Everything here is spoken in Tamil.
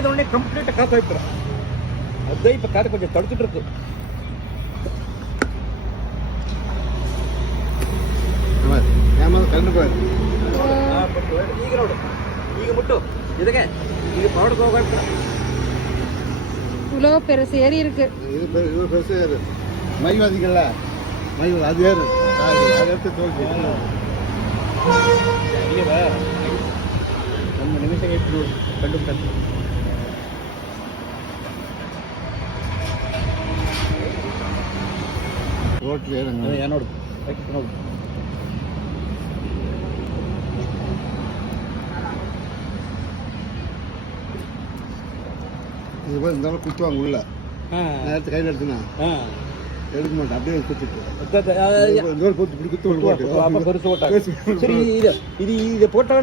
ಹಾಕಿದೊಡನೆ ಕಂಪ್ಲೀಟ್ ಕಾತು ಹೋಗ್ತಾರೆ. ಅದೇ இப்போ காத்து கொஞ்சம் தடுத்துட்டு இருக்கு. ಕಣ್ಣು ಬಾಯ್ ಈಗ ನೋಡು, ಈಗ ಮುಟ್ಟು ಇದಕ್ಕೆ ಈಗ பவுடர் ಹೋಗ್ತಾರೆ. இவ்வளோ பெருசு ஏறி இருக்கு. இது பெருசு ஏறு மை வாதிக்கல மை அது ஏறு அதை எடுத்து தோல்வி இல்லையா ಒಂದು ನಿಮಿಷ ಎಷ್ಟು ನೋಡಿ ಕಂಡು ரோட்டில் ஏறுங்க ನೋಡು ನೋಡು இது போய் இருந்தாலும் குத்துவாங்க உள்ள நேரத்து கையில் எடுத்துனா எடுக்க மாட்டேன் அப்படியே குத்துட்டு போட்டு சரி இது போட்ட